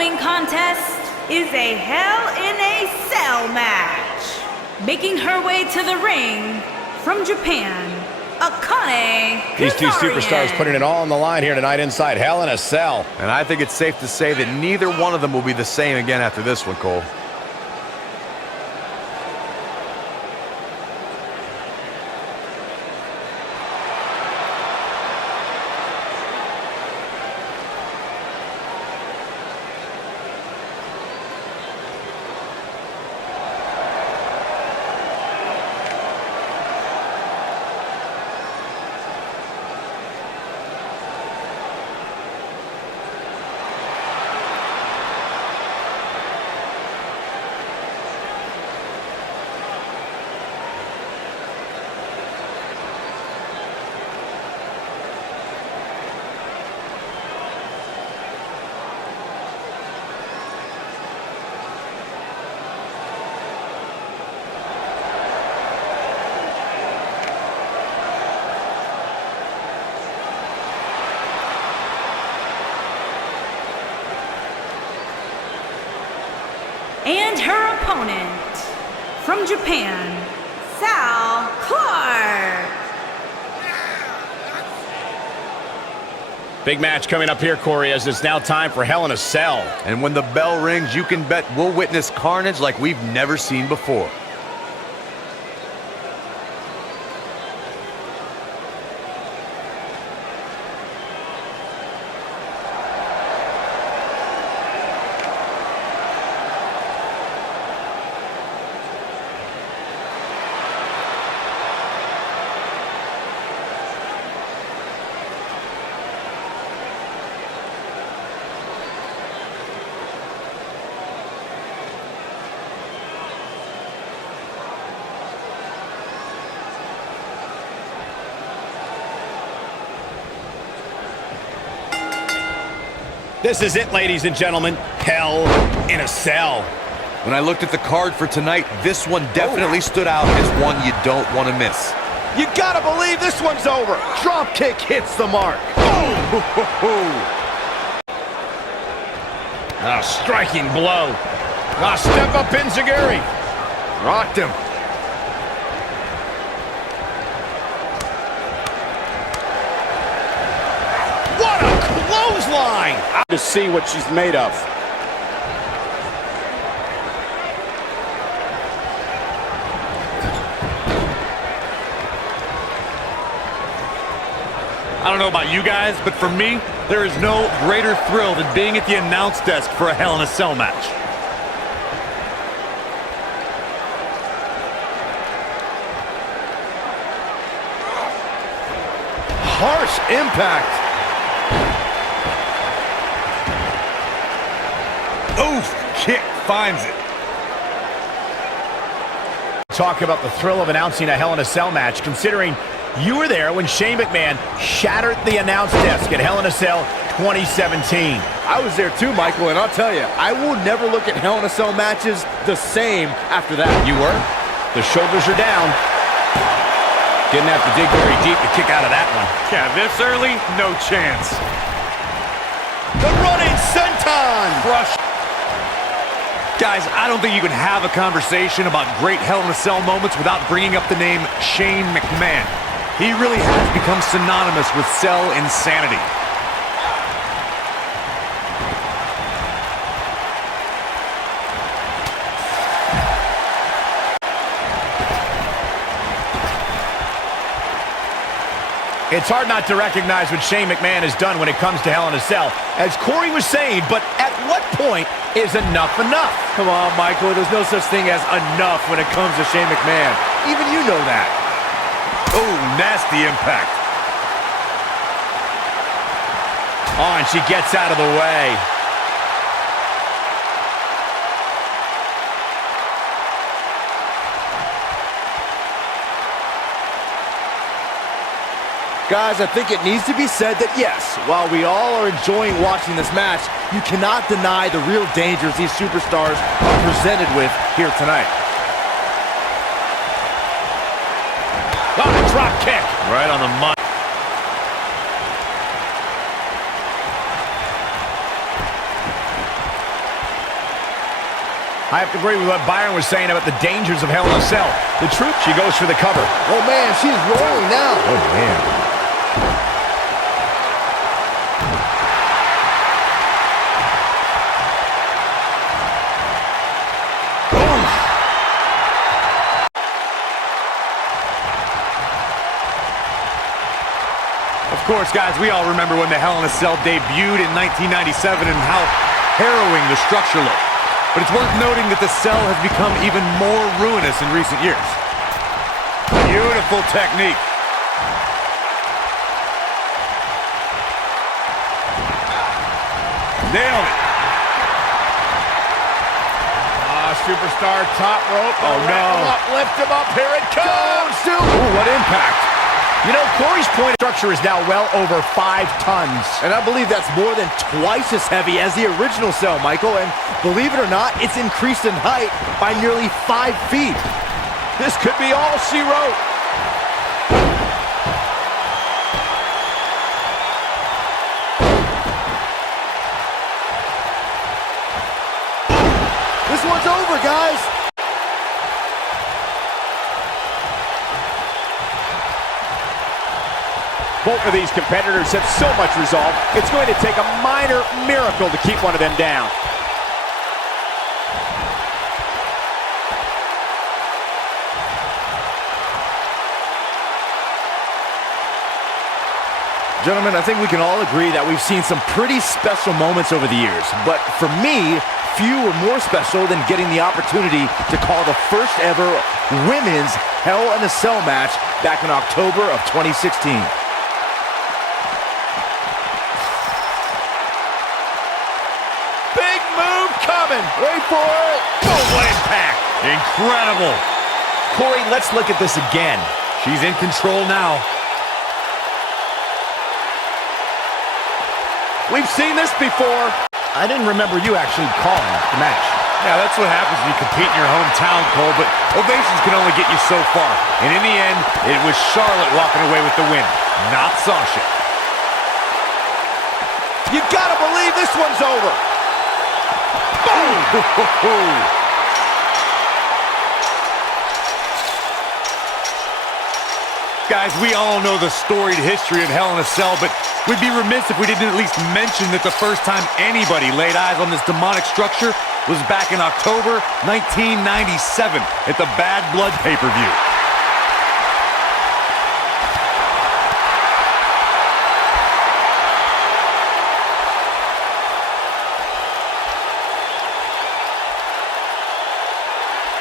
following contest is a Hell in a Cell match. Making her way to the ring from Japan, AKANE. These two superstars putting it all on the line here tonight inside Hell in a Cell. And I think it's safe to say that neither one of them will be the same again after this one, Cole. And her opponent from Japan, SAKURA. Big match coming up here, Corey, as it's now time for Hell in a Cell. And when the bell rings, you can bet we'll witness carnage like we've never seen before. This is it, ladies and gentlemen. Hell in a Cell. When I looked at the card for tonight, this one definitely stood out as one you don't want to miss. You gotta believe this one's over. Drop kick hits the mark. A striking blow. A step up Enziguri. Rocked him. What a clothesline! To see what she's made of. I don't know about you guys, but for me, there is no greater thrill than being at the announce desk for a Hell in a Cell match. Harsh impact. Oof, kick finds it. Talk about the thrill of announcing a Hell in a Cell match, considering you were there when Shane McMahon shattered the announce desk at Hell in a Cell 2017. I was there too, Michael, and I'll tell you, I will never look at Hell in a Cell matches the same after that. You were? The shoulders are down. Didn't have to dig very deep to kick out of that one. Yeah, this early, no chance. The running senton! Crush. Guys, I don't think you can have a conversation about great Hell in a Cell moments without bringing up the name Shane McMahon. He really has become synonymous with cell insanity. It's hard not to recognize what Shane McMahon has done when it comes to Hell in a Cell, as Corey was saying, but at what point is enough enough? Come on, Michael, there's no such thing as enough when it comes to Shane McMahon. Even you know that. Oh, nasty impact. Oh, and she gets out of the way. Guys, I think it needs to be said that yes, while we all are enjoying watching this match, you cannot deny the real dangers these superstars are presented with here tonight. Oh, drop kick. Right on the money. I have to agree with what Byron was saying about the dangers of Hell in a Cell. The truth, she goes for the cover. Oh, man, she's rolling now. Oh, man. Of course, guys, we all remember when the Hell in a Cell debuted in 1997 and how harrowing the structure looked. But it's worth noting that the cell has become even more ruinous in recent years. Beautiful technique. Nailed it. Superstar top rope. Oh, no. Lift him up. Here it comes. Ooh, what impact. You know, Corey's point structure is now well over 5 tons. And I believe that's more than twice as heavy as the original cell, Michael. And believe it or not, it's increased in height by nearly 5 feet. This could be all she wrote. This one's over, guys. Both of these competitors have so much resolve, it's going to take a minor miracle to keep one of them down. Gentlemen, I think we can all agree that we've seen some pretty special moments over the years. But for me, few were more special than getting the opportunity to call the first ever women's Hell in a Cell match back in October of 2016. Big move coming. Wait for it. Boom, what impact. Incredible. Corey, let's look at this again. She's in control now. We've seen this before. I didn't remember you actually calling the match. Yeah, that's what happens when you compete in your hometown, Cole, but ovations can only get you so far. And in the end, it was Charlotte walking away with the win, not Sasha. You gotta believe this one's over. Boom! Guys, we all know the storied history of Hell in a Cell, but we'd be remiss if we didn't at least mention that the first time anybody laid eyes on this demonic structure was back in October 1997 at the Bad Blood pay-per-view.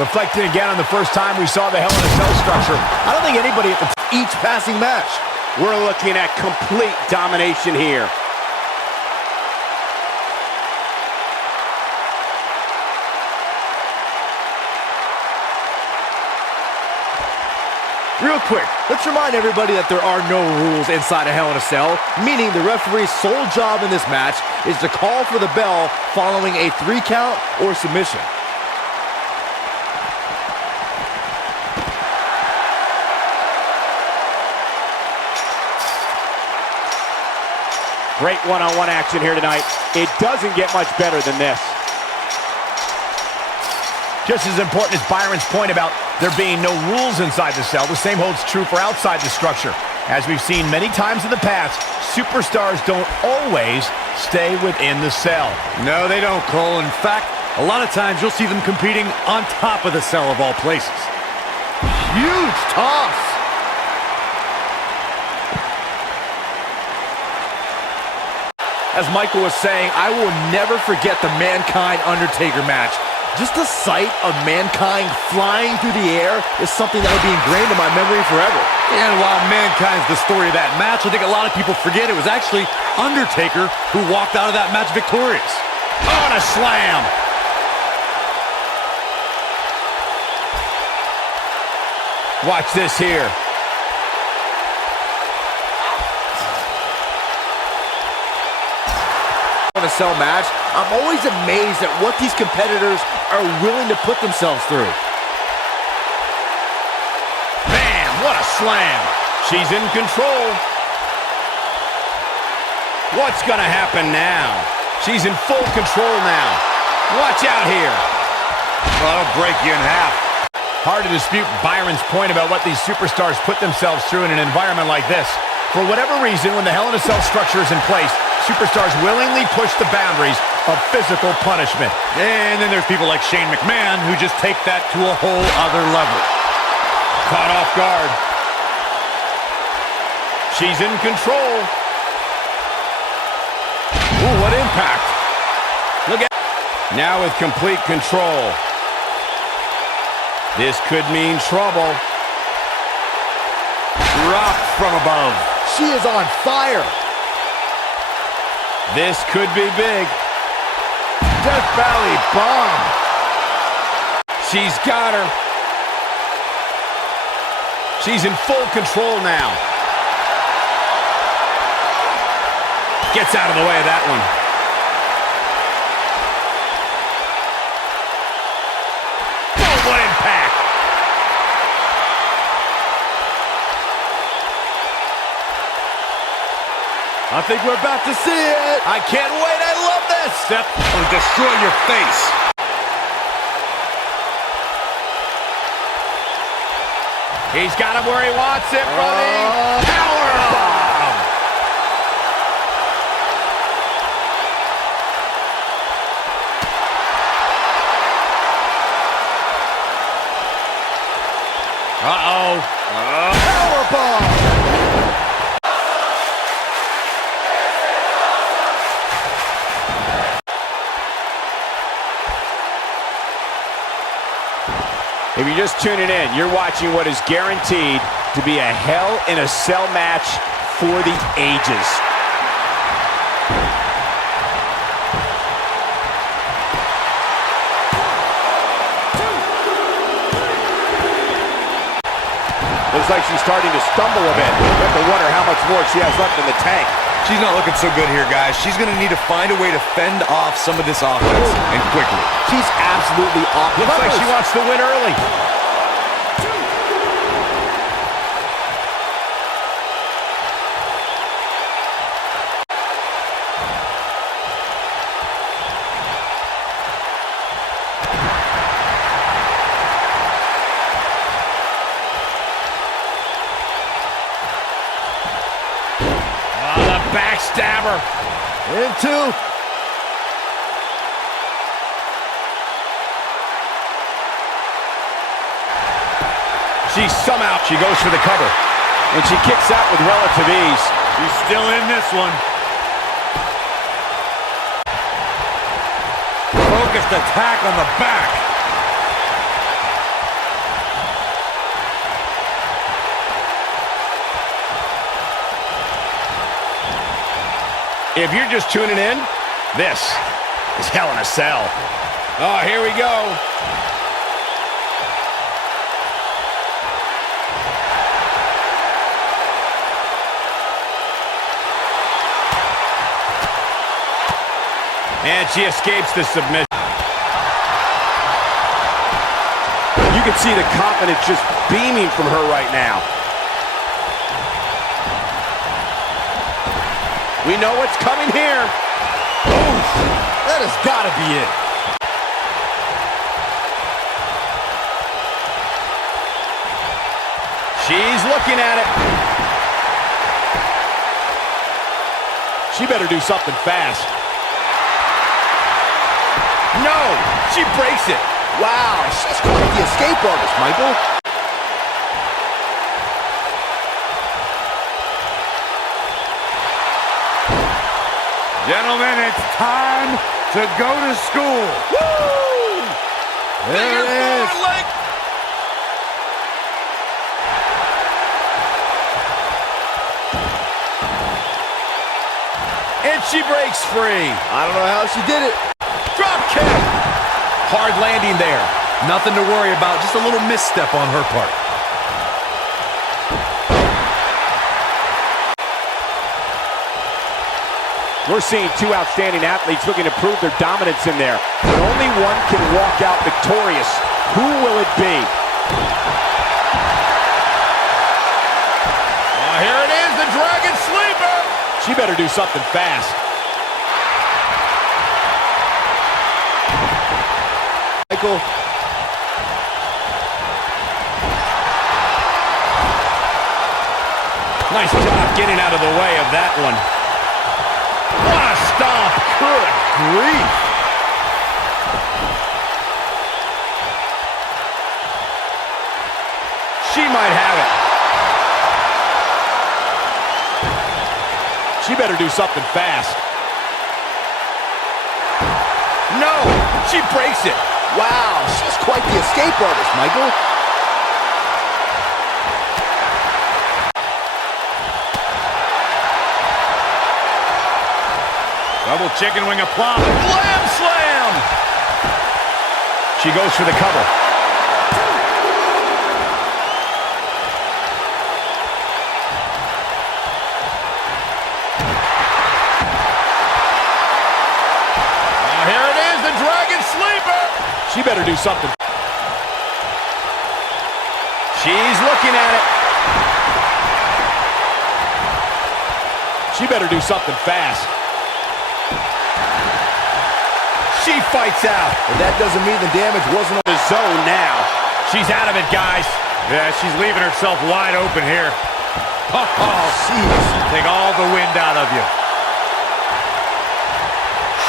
Reflecting again on the first time we saw the Hell in a Cell structure, I don't think anybody at Each passing match. We're looking at complete domination here. Real quick, let's remind everybody that there are no rules inside a Hell in a Cell, meaning the referee's sole job in this match is to call for the bell following a 3 count or submission. Great one-on-one action here tonight. It doesn't get much better than this. Just as important as Byron's point about there being no rules inside the cell, the same holds true for outside the structure. As we've seen many times in the past, superstars don't always stay within the cell. No, they don't, Cole. In fact, a lot of times you'll see them competing on top of the cell of all places. Huge toss. As Michael was saying, I will never forget the Mankind Undertaker match. Just the sight of Mankind flying through the air is something that will be ingrained in my memory forever. And while Mankind's the story of that match, I think a lot of people forget it was actually Undertaker who walked out of that match victorious. On a slam. Watch this here. In a cell match, I'm always amazed at what these competitors are willing to put themselves through. Bam! What a slam! She's in control. What's gonna happen now? She's in full control now. Watch out here. Well, that'll break you in half. Hard to dispute Byron's point about what these superstars put themselves through in an environment like this. For whatever reason, when the Hell in a Cell structure is in place, superstars willingly push the boundaries of physical punishment. And then there's people like Shane McMahon who just take that to a whole other level. Caught off guard. She's in control. Ooh, what impact. Look at now with complete control. This could mean trouble. Dropped from above. She is on fire. This could be big. Death Valley bomb. She's got her. She's in full control now. Gets out of the way of that one. Oh, what impact! I think we're about to see it. I can't wait. I love this. Step or destroy your face. He's got him where he wants it, buddy. Powerbomb. Uh-oh. Powerbomb. If you're just tuning in, you're watching what is guaranteed to be a Hell in a Cell match for the ages. Looks like she's starting to stumble a bit. You have to wonder how much more she has left in the tank. She's not looking so good here, guys. She's going to need to find a way to fend off some of this offense, and quickly. She's absolutely off. Looks like she wants to win early. Backstabber. Into. She goes for the cover. And she kicks out with relative ease. She's still in this one. Focused attack on the back. If you're just tuning in, this is Hell in a Cell. Oh, here we go. And she escapes the submission. You can see the confidence just beaming from her right now. We know what's coming here. Oof, that has got to be it. She's looking at it. She better do something fast. No, she breaks it. Wow, she's quite the escape artist, Michael. Gentlemen, it's time to go to school. Woo! There it is. And she breaks free. I don't know how she did it. Drop kick. Hard landing there. Nothing to worry about, just a little misstep on her part. We're seeing two outstanding athletes looking to prove their dominance in there. But only one can walk out victorious. Who will it be? Oh, here it is, the Dragon Sleeper. She better do something fast. Michael, Nice job getting out of the way of that one. What a stomp. Good grief. She might have it. She better do something fast. No, she breaks it. Wow, she's quite the escape artist, Michael. Double chicken wing applied. Slam slam. She goes for the cover. Here it is, the Dragon Sleeper. She better do something. She's looking at it. She better do something fast. She fights out. But that doesn't mean the damage wasn't on the zone now. She's out of it, guys. Yeah, she's leaving herself wide open here. Oh, jeez. Take all the wind out of you.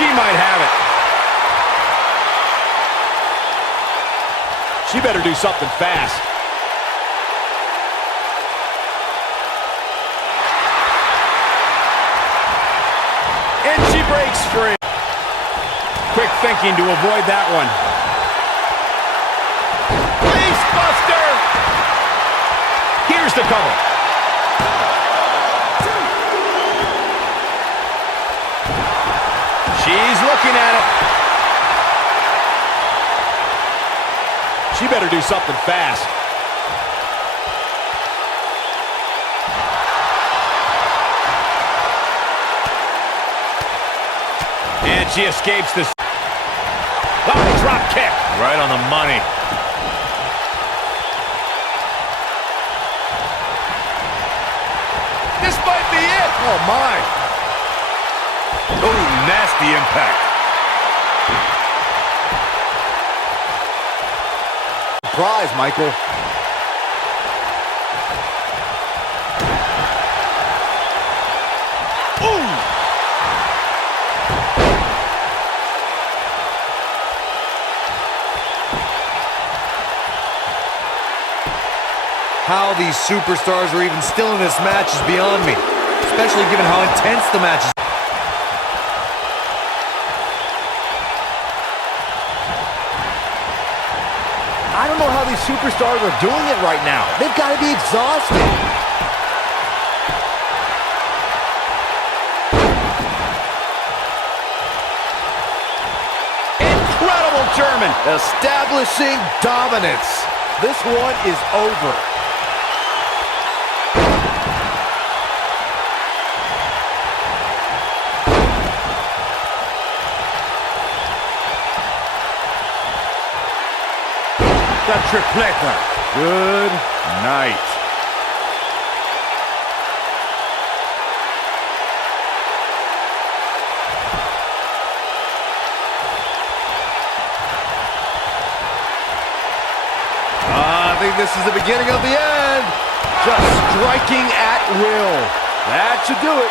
She might have it. She better do something fast. And she breaks free. Quick thinking to avoid that one. Face buster! Here's the cover. She's looking at it. She better do something fast. And she escapes this. Oh, drop kick. Right on the money. This might be it. Oh, my. Oh, nasty impact. Surprise, Michael. How these superstars are even still in this match is beyond me, especially given how intense the match is. I don't know how these superstars are doing it right now. They've got to be exhausted. Incredible German. Establishing dominance. This one is over. The tripleta. Good night. I think this is the beginning of the end. Just striking at will. That should do it.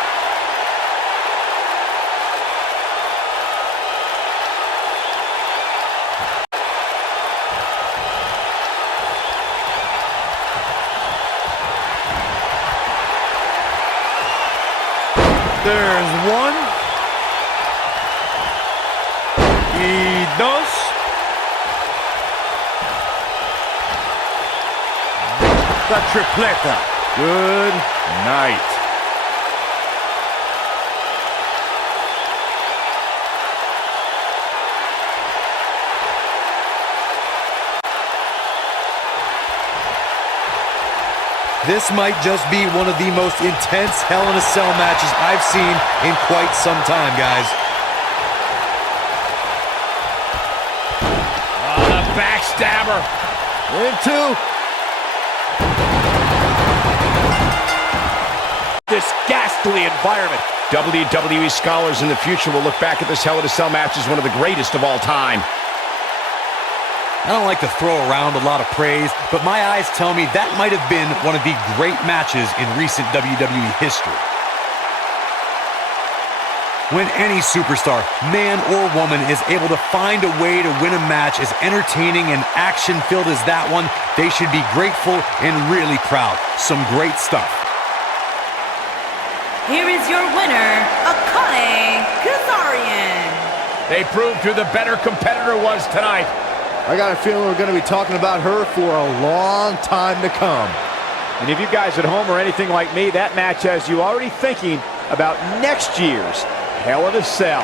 There's one. Y dos. The tripleta. Good night. This might just be one of the most intense Hell in a Cell matches I've seen in quite some time, guys. Oh, the backstabber. Into this ghastly environment. WWE scholars in the future will look back at this Hell in a Cell match as one of the greatest of all time. I don't like to throw around a lot of praise, but my eyes tell me that might have been one of the great matches in recent WWE history. When any superstar, man or woman, is able to find a way to win a match as entertaining and action-filled as that one, they should be grateful and really proud. Some great stuff. Here is your winner, AKANE. They proved who the better competitor was tonight. I got a feeling we're going to be talking about her for a long time to come. And if you guys at home are anything like me, that match has you already thinking about next year's Hell in a Cell.